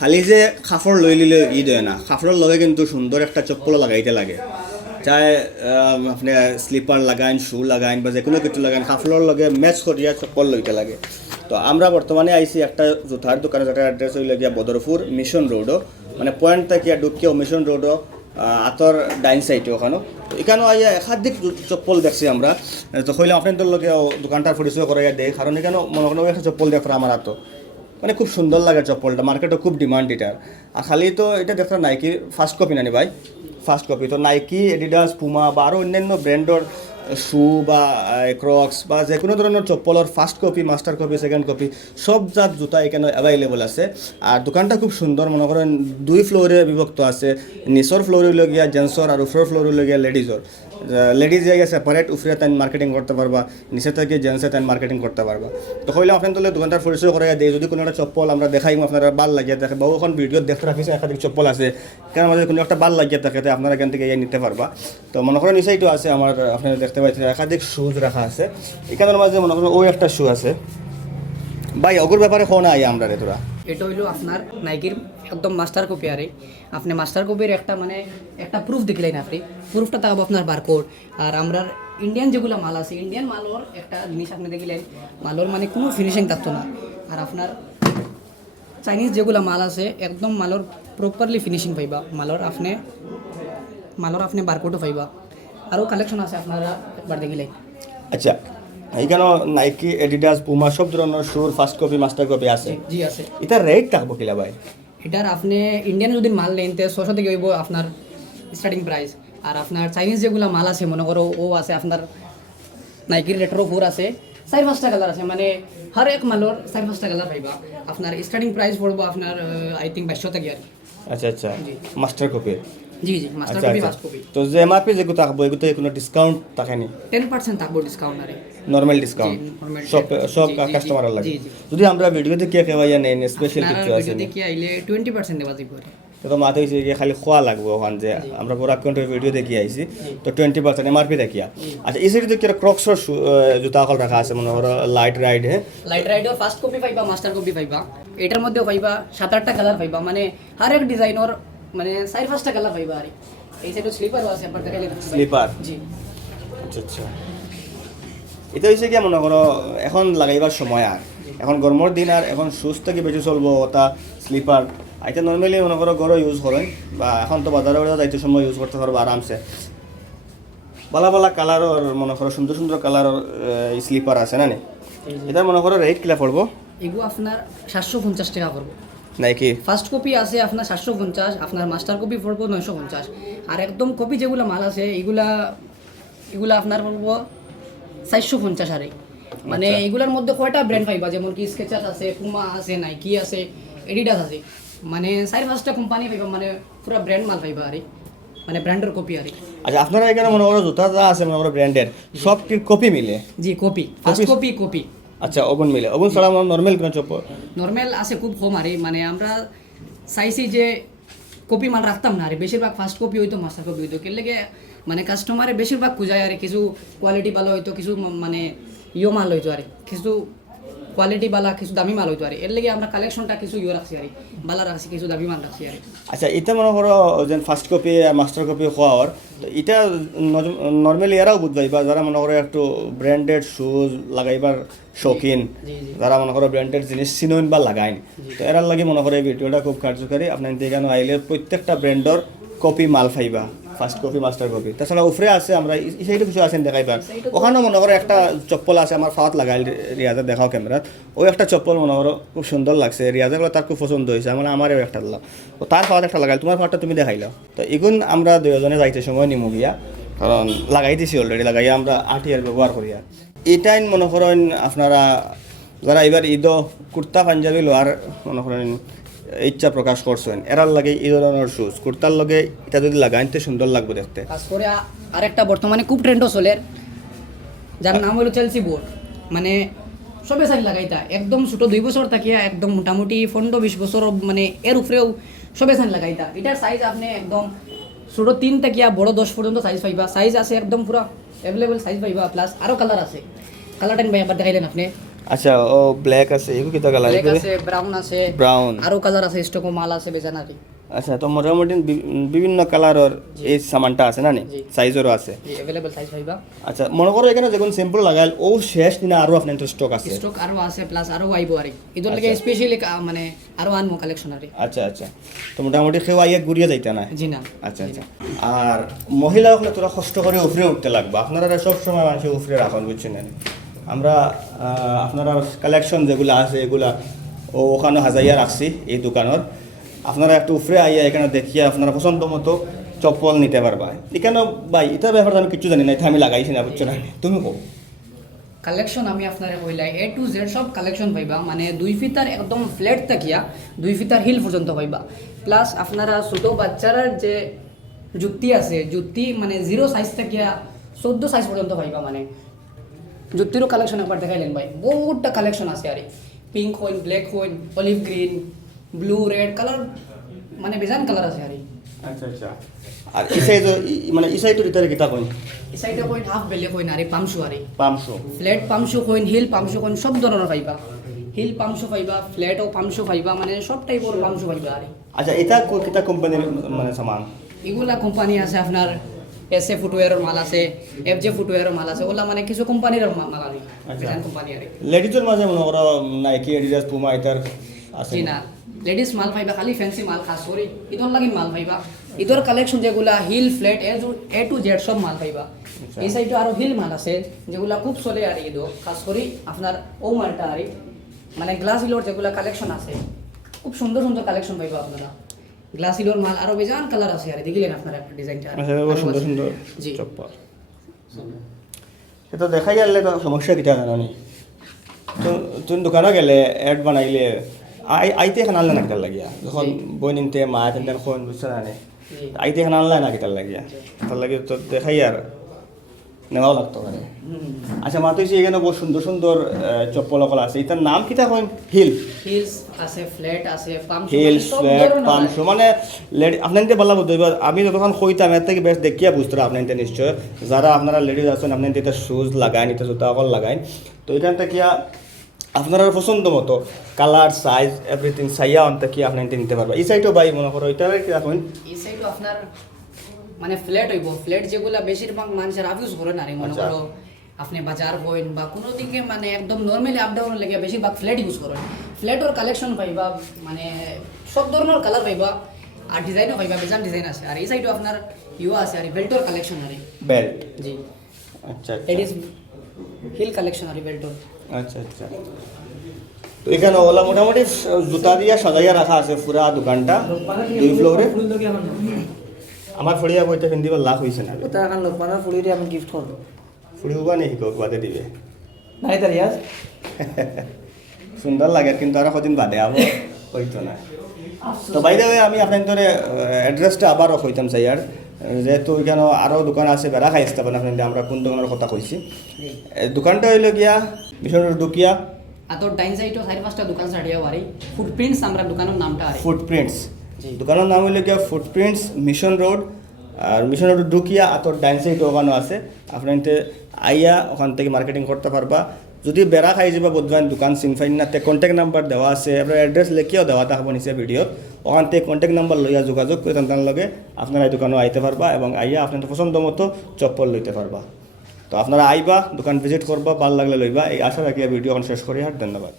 খালি যে কাপড় লই লিলে ঈদ হয় না, কাপড়ের লগে কিন্তু সুন্দর একটা চপ্পল লাগাইতে লাগে। চাই আপনি স্লিপার লাগাইন, শু লাগাইন বা যে কোনো কিছু লাগাইন, কাপড়ের লগে ম্যাচ করিয়া চপ্পল লইতে লাগে। তো আমরা বর্তমানে আইছি একটা জুতার দোকানে, যেটা অ্যাড্রেস হইলে গিয়া বদরপুর মিশন রোডও, মানে পয়েন্ট থেকে ঢুকিয়া মিশন রোডও আতর ডাইন সাইডে ওখানে। তো এখানেও আইয়া একাধিক চপ্পল দেখছি আমরা। তো হইলে আপনাদের লগে দোকানটার পরিচয় করাইয়া দেয়, কারণ এখানে মনে কোনো একটা চপ্পল দেখো আমার হাতও মানে খুব সুন্দর লাগে চপ্পলটা, মার্কেটে খুব ডিমান্ড এটার। আর খালি তো এটা দেখতে নাইকি ফার্স্ট কপি নানি ভাই, ফার্স্ট কপি তো নাইকি, এডিডাস, পুমা বা আরও অন্যান্য ব্র্যান্ডর শু বা ক্রক্স বা যে কোনো ধরনের চপ্পলের first copy, master copy, second copy সব জাত জুতা এখানে অ্যাভেলেবল আছে। আর দোকানটা খুব সুন্দর, মনে করেন 2 ফ্লোরে বিভক্ত আছে। নিচর ফ্লোরে হইলে গিয়া জেন্টসর আর উপরের ফ্লোরে হইলে গিয়া লেডিজর। লেডিজ জায়গা সেপারেট, উপরে তাই মার্কেটিং করতে পারবা, নিচে থেকে জেন্টসে তাই মার্কেটিং করতে পারবা। তো হইলে আপনার তাহলে দোকানটার পরিচয় করাই দেয়, যদি কোনো একটা চপ্পল আমরা দেখাই আপনারা ভাল লাগিয়ে থাকে, বহু এখন ভিডিও দেখতে রাখিছে একাধিক চপ্পল আছে, কেন আমাদের কোনো একটা ভাল লাগিয়ে থাকে তো আপনারা এখান থেকে নিতে পারবা। তো মনে করেন নিচেইটো আছে আমার, আপনারা দেখতে পাচ্ছেন একাধিক শুজ রাখা আছে। এখানের মাঝে মনে করেন ওই একটা শু আছে। ভাই অগুর ব্যাপারে কোন আই আমরা রে তোরা? এটা হইলো আপনার নাইকির একদম মাস্টার কপি। আরে আপনি মাস্টার কপির একটা মানে একটা প্রুফ দেখলেন, আপনি প্রুফটা থাকবো আপনার বারকোড। আর আমরা ইন্ডিয়ান যেগুলো মাল আছে, ইন্ডিয়ান মালর একটা জিনিস আপনি দেখলেন, মালর মানে কোনো ফিনিশিং থাকতো না। আর আপনার চাইনিজ যেগুলো মাল আছে একদম মালর প্রপারলি ফিনিশিং পাইবা, মালর আপনি বারকোডও পাইবা। আরও কালেকশন আছে, আপনারা একবার দেখিলেন। আচ্ছা, এইখানে নাইকি, এডিডাস, পুমা সব ধরনের শুর ফার্স্ট কপি, মাস্টার কপি আছে। জি আছে। এটা রেট থাকবো কিলা ভাই? এটার আপনি ইন্ডিয়ান যদি মাল নেন তো 600 থেকে হইব আপনার স্টার্টিং প্রাইস। আর আপনার চাইনিজ যেগুলো মাল আছে মনে করো ও আছে আপনার নাইকির রেট্রো 4 আছে, 4-5টা কালার আছে, মানে হর এক মালর 4-5টা কালার পাইবা। আপনার স্টার্টিং প্রাইস পড়বো আপনার আই থিঙ্ক 2200 থেকে আর কি। আচ্ছা আচ্ছা, মাস্টার কপি। জি জি, মাস্টার আচ্ছা কপি, আচ্ছা, ফার্স্ট কপি। তো যে এমআরপি যেগুলো থাকবো এগুলোতে কোনো ডিসকাউন্ট থাকে নি? 10% থাকবো ডিসকাউন্ট আরে। নরমাল ডিসকাউন্ট জি, normal সব সব জি, জি, কাস্টমারের লাগে। জি, জি। যদি আমরা ভিডিওতে কে কেবাইয়া নেন স্পেশাল আপনার কিছু আছে? ভিডিও দেখি আইলে 20% দেওয়া যাবে আরে। তো মাথা হয়েছে যে খালি খোয়া লাগবে ওখান, যে আমরা পুরো অ্যাকাউন্টের ভিডিও দেখি আইছি তো 20% এমআরপি দেখিয়া। আচ্ছা, এই সাইডে কি ক্রক্সর জুতা কল রাখা আছে মনে করো, লাইট রাইড। হ্যাঁ, লাইট রাইডও ফার্স্ট কপি পাইবা, মাস্টার কপি পাইবা। এটার মধ্যেও পাইবা 7-8টা কালার পাইবা, মানে হর এক ডিজাইনের মানে 4-5টা কালার পাইবা আরে। এই সাইডে স্লিপারও আছে, আপনার দেখাইলে স্লিপার। জি। আচ্ছা আচ্ছা, এটা হয়েছে কি মনে করো এখন লাগাইবার সময়, আর এখন গরমের দিন, আর এখন শুজ থেকে বেশি চলবো ওটা স্লিপার। এটা নর্মালি মনে করো ঘরে ইউজ করেন, বা এখন তো বাজারে যাইতে সময় ইউজ করতে পারবো আরামসে। ভালো ভালো কালারের মনে করো সুন্দর সুন্দর কালারের স্লিপার আছে না নি? এটা মনে করো রেট কিলা পড়বো? এগুলো আপনার 750 টাকা পড়বো। নাকি ফার্স্ট কপি আছে আপনার 750, আপনার মাস্টার কপি পড়বো 950। আর একদম কপি যেগুলো মাল আছে এগুলা আপনার পড়বো 450 আরে। মানে এগুলোর মধ্যে কয়টা ব্র্যান্ড পাইবা, যেমন কি স্কেচার আছে, পুমা আছে, নাইকি আছে, এডিডাস আছে, মানে 4-5টা কোম্পানি পাইবা, মানে পুরো ব্র্যান্ড মাল পাইবা আরে, মানে ব্র্যান্ডের কপি আরে। আচ্ছা, আপনারা এখানে মনে করো জুতা যা আছে মনে করো ব্র্যান্ডের সব কি কপি মিলে? জি, কপি, ফার্স্ট কপি কপি। আচ্ছা, ওগুন মিলে, ওগুন ছাড়া আমার নর্মাল কোনো চপ্পল? নর্মাল আছে খুব কম আরে, মানে আমরা চাইছি যে কপি মাল রাখতাম না আরে, বেশিরভাগ ফার্স্ট কপি হইতো, মাস্টার কপি হইতো। কেন লেগে মানে কাস্টমারে বেশিরভাগ খুঁজায় আরে, কিছু কোয়ালিটি ভালো হইতো, কিছু মানে মাল হইতো আরে, কিছু কোয়ালিটি বালা, কিছু দামি মাল হইতো আরে। এর লেগে আমরা কালেকশনটা কিছু রাখছি আরে, বালা রাখছি, কিছু দামি মাল রাখছি আরে। আচ্ছা, এটা মনে করো যে ফার্স্ট কপি আর মাস্টার কপি হওয়ার, তো এটা নর্মালি এরাও বুঝবাইবা যারা মনে করো একটু ব্র্যান্ডেড শুজ লাগাইবার শৌখিন, যারা মনে করো ব্র্যান্ডেড জিনিস চিনইন বা লাগাইন, তো এরার লাগে মনে করো এই ভিডিওটা খুব কার্যকারী। আপনার এখানে আইলে প্রত্যেকটা ব্র্যান্ডর কপি মাল পাইবা, ফার্স্ট কপি, মাস্টার কপি। তাছাড়া উপরে আছে আমরা এই সাইডে কিছু আছেন দেখাইবার, ওখানেও মনে করো একটা চপ্পল আছে আমার ফাওয়াত লাগাই রিয়াজে দেখাও ক্যামেরাত, ওই একটা চপ্পল মনে করো খুব সুন্দর লাগছে, রিয়াজের তার খুব পছন্দ হয়েছে, মানে আমারও একটা দিলাম, তো তার ফাওয়াত একটা লাগাই, তোমার ফাওয়াতটা তুমি দেখাইলাও। তো এগুন আমরা দুজনে যাইতে সময় নিমু গিয়া, কারণ লাগাই দিছি অলরেডি, লাগাইয়া আমরা আটিয়ার ব্যবহার করিয়া। এটাই মনে করেন আপনারা যারা এবার ঈদ কুর্তা পাঞ্জাবি লোয়ার মনে করেন ইচ্ছা প্রকাশ করছেন, এরার লাগে এই ধরনের শুজ কুর্তার লগে এটা যদি লাগাইন তো সুন্দর লাগবে দেখতে। কাজ করে আরেকটা বর্তমানে খুব ট্রেন্ডও চলে, যার নাম হলো চেলসি বোর্ড। মানে সবে সাইজ লাগাইতা একদম ছোট 2 বছর থাকিয়া একদম মোটামুটি 15-20 বছর, মানে এর উপরেও সবে সাইজ লাগাইতা। এটার সাইজ আপনি একদম ছোট 3 থাকিয়া বড় 10 পর্যন্ত সাইজ পাইবা, সাইজ আছে একদম পুরো অ্যাভেলেবল সাইজ পাইবা, প্লাস আরও কালার আছে। কালারটা ভাই একবার দেখাইলেন আপনি? আচ্ছা ও ব্ল্যাক আছে এগুলো কিতা কালার ব্ল্যাক আছে, ব্রাউন আছে, ব্রাউন আরো কালার আছে, স্টকও মাল আছে বেজানারি। আচ্ছা তো মোটামুটি বিভিন্ন কালারের এই সামানটা আছে না নি জি। সাইজেরও আছে জি अवेलेबल সাইজ পাইবা। আচ্ছা মনে করো এখানে যখন স্যাম্পল লাগাইল ও শেষ দিনে আরো আপনার স্টক আছে স্টক আরো আছে প্লাস আরো আইবো আরে ইদর লাগে স্পেশালি মানে আরো আনমো কালেকশন আরে। আচ্ছা আচ্ছা তো মোটামুটি কেউ আইয়া ঘুরিয়ে যাইতে না জি না। আচ্ছা আচ্ছা আর মহিলা হলে তোরা কষ্ট করে উফরে উঠতে লাগবে আপনারা সব সময় মানুষের উফরে রাখুন বুঝছেন না আমরা আপনারা কালেকশন যেগুলো আছে এগুলা ও ওখানে হাজাইয়া রাখছি এই দোকানের আপনারা একটু উফরে আইয়া এখানে দেখিয়ে আপনারা পছন্দ মতো চপ্পল নিতে পারবা এখানে ভাই এটার ব্যাপারে আমি কিছু জানি না এটা আমি লাগাইছি না বুঝছো না তুমি কো কালেকশন আমি আপনারে কইলাই A to Z সব কালেকশন পাইবা, মানে 2 ফিতার একদম ফ্ল্যাট থাকিয়া 2 ফিতার হিল পর্যন্ত পাইবা। প্লাস আপনারা ছোট বাচ্চার যে জুতি আছে জুতি মানে 0 সাইজ থাকিয়া 14 সাইজ পর্যন্ত পাইবা, মানে জুতিরও কালেকশন একবার দেখাইলেন ভাই, বহুতটা কালেকশন আছে আরে। পিঙ্ক হইন, ব্ল্যাক হইন, olive green, blue, red colour, মানে বেজান কালার আছে আরে। আচ্ছা আচ্ছা আর এই সাইজ মানে এই সাইজের ভিতরে কিতা কই এই সাইডে কইন হাফ বেলে কইন আরে পামশু আরে। পামশো ফ্ল্যাট পামশু কইন, হিল পামশু কইন, সব ধরনের পাইবা। হিল পামশু পাইবা, ফ্ল্যাট ও পামশু পাইবা, মানে সব টাইপের পামশু পাইবা আরে। আচ্ছা এটা কিতা কোম্পানির মানে সামান এগুলা কোম্পানি আছে আপনার এসএ ফুটওয়্যারের মাল আছে, এফজে ফুটওয়্যারের মাল আছে, ওলা মানে কিছু কোম্পানির মাল আরে, বেজান কোম্পানি আরে। লেডিজের মাঝে মনে করো নাইকি এডিডাস পুমা এটার আছে জি না, লেডিস মাল পাইবা, খালি ফ্যান্সি মাল খাস করে ইদর লাগি মাল পাইবা। ইদর কালেকশন যেগুলা heel flat A to Z সব মাল পাইবা। এই সাইডে আরো হিল মাল আছে যেগুলা খুব চলে আর ইদো খাস করে আপনার ও মালটা আরে, মানে গ্লাস হিলর যেগুলা কালেকশন আছে খুব সুন্দর সুন্দর কালেকশন পাইবা আপনারা। গ্লাস হিলর মাল আরো বেজান কালার আছে আরে, দেখিলেন আপনারা একটা ডিজাইনটা আচ্ছা খুব সুন্দর সুন্দর জি। চপ্পল এটা দেখাই গেলে তো সমস্যা কিটা জানি তো তুমি দোকানে গেলে অ্যাড বানাইলে আইতে এখানে আনলে না কিটার লাগিয়া যখন বই নিতে মা তেন কোন বুঝছে না জি। আইতে এখানে আনলাই না কিটার লাগিয়া তার লাগে তো দেখাই আর নেওয়াও লাগতো মানে আচ্ছা মা তো এখানে বহু সুন্দর সুন্দর চপ্পল অকল আছে এটার নাম কিটা কইন হিল হিলস আছে, ফ্ল্যাট আছে, পামশু, হিলস সব ফ্ল্যাট ধরনের পামশো মানে আপনার বলা বুঝতে আমি যতক্ষণ কইতাম এর থেকে বেশ দেখিয়া বুঝতে আপনার নিশ্চয় যারা আপনারা লেডিজ আছেন আপনার এটা শুজ লাগাইন এটা জুতা অকল লাগাইন তো এখান থেকে আপনারা পছন্দ মতো কালার সাইজ এভরিথিং সাইয়া অন্তে কি আপনার নিতে পারবা এই সাইডও ভাই মনে করো এটা কি রাখবেন এই সাইডও আপনার মানে ফ্ল্যাট হইব, ফ্ল্যাট যেগুলা বেশিরভাগ মানুষের ইউজ করে না রে, মনে আচ্ছা। করো আপনি বাজার হইন বা কোনো দিকে মানে একদম নর্মালি আপ ডাউন লেগে বেশিরভাগ ফ্ল্যাট ইউজ করেন। ফ্ল্যাটের কালেকশন পাইবা, মানে সব ধরনের কালার পাইবা আর ডিজাইনও পাইবা, বেজান ডিজাইন আছে। আর এই সাইডও আপনার আছে আর বেল্টর কালেকশন আরে। বেল্ট জি, আচ্ছা ইট ইজ হিল কালেকশন আর বেল্টর। আচ্ছা আচ্ছা তো এখানে ওলা মোটামুটি জুতা দিয়া সাজাইয়া রাখা আছে পুরা দোকানটা 2 ফ্লোরে আমার ফড়িয়া বইতে পিন্ধিবার লাভ হয়েছে না ওটা এখন লোকমানের ফুলিরে আমি গিফট করবো ফুড়িবা নেই শিকক বাদে দিবে নাই তার ইয়াস সুন্দর লাগে কিন্তু আরো কদিন বাদে আবো হইতো না তো বাইরে আমি আপনাদের অ্যাড্রেসটা আবারও কইতাম চাই আর যেহেতু এখানে আরও দোকান আছে বেড়া খাই স্থাপন আপনাদের আমরা কোন দোকানের কথা কইছি দোকানটা হইল গিয়া মিশন রোড দুকিয়া আতর ডাইন সাইডও 4-5টা দোকান সাড়িয়া বাড়ি ফুটপ্রিন্টস আমরা দোকানের নামটা আরে। ফুটপ্রিন্টস জি। দোকানের নাম হইল গিয়া ফুটপ্রিন্টস মিশন রোড আর মিশন রোড ঢুকিয়া আতর ডাইন সাইড ওখানে আছে আপনাদের আইয়া ওখান থেকে মার্কেটিং করতে পারবা যদি বেড়া খাই যাবা বোধবান দোকান চিনফাইন না তে কন্ট্যাক্ট নাম্বার দেওয়া আছে আপনার অ্যাড্রেস লেখিয়াও দেওয়া থাকবো নিচে ভিডিওত ওখান থেকে কন্ট্যাক্ট নাম্বার লইয়া যোগাযোগ করে তার লগে আপনারা এই দোকানেও আইতে পারবা এবং আইয়া আপনাদের পছন্দ মতো চপ্পল লইতে পারবা তো আপনারা আইবা দোকান ভিজিট করবা ভালো লাগলে লইবা এই আশা রাখিয়া ভিডিও এখন শেষ করি আর ধন্যবাদ।